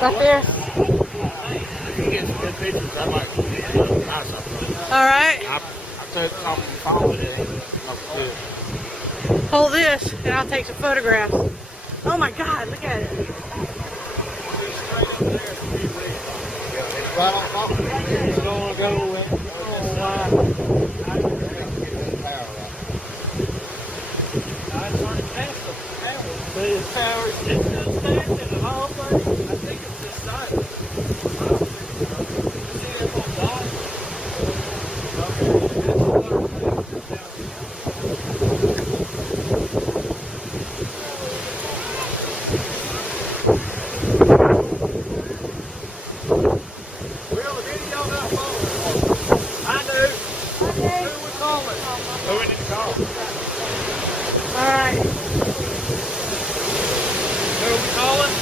Right there? If you get some good pictures, I might buy something. Alright. I took some phone with it. Looks good. Hold this and I'll take some photographs. Oh my God, look at it. It's right on top of it. It's going to go in. Oh, wow. The power is still standing in the whole thing. I think it's just silent. See that little dot? Will, the video not following? I do. Who we calling? Who we need to call? Alright. Who we calling?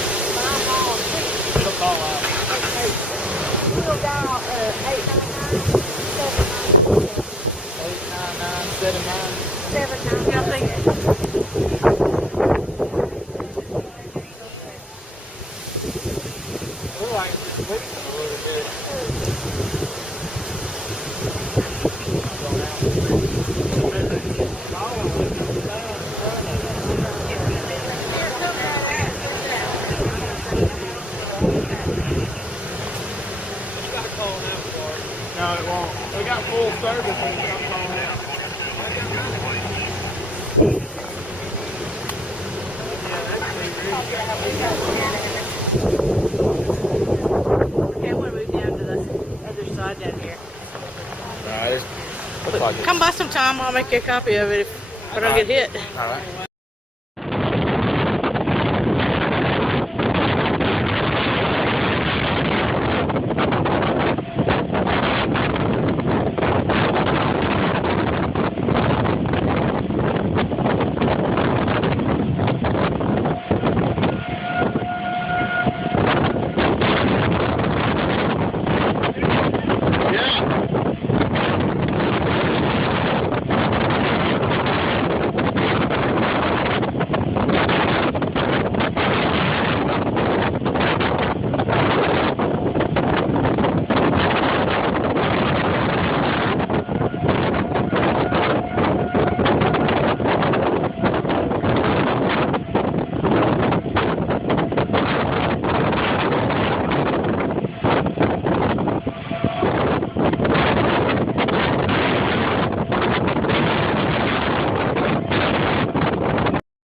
She'll call out. We'll dial 899 Yeah, thank you. We're like just waiting a little bit. No, it won't. We got full service and it's not calling out. Okay, I want to move down to the other side down here. Alright, looks like Come by sometime, I'll make you a copy of it if I don't get hit. Alright.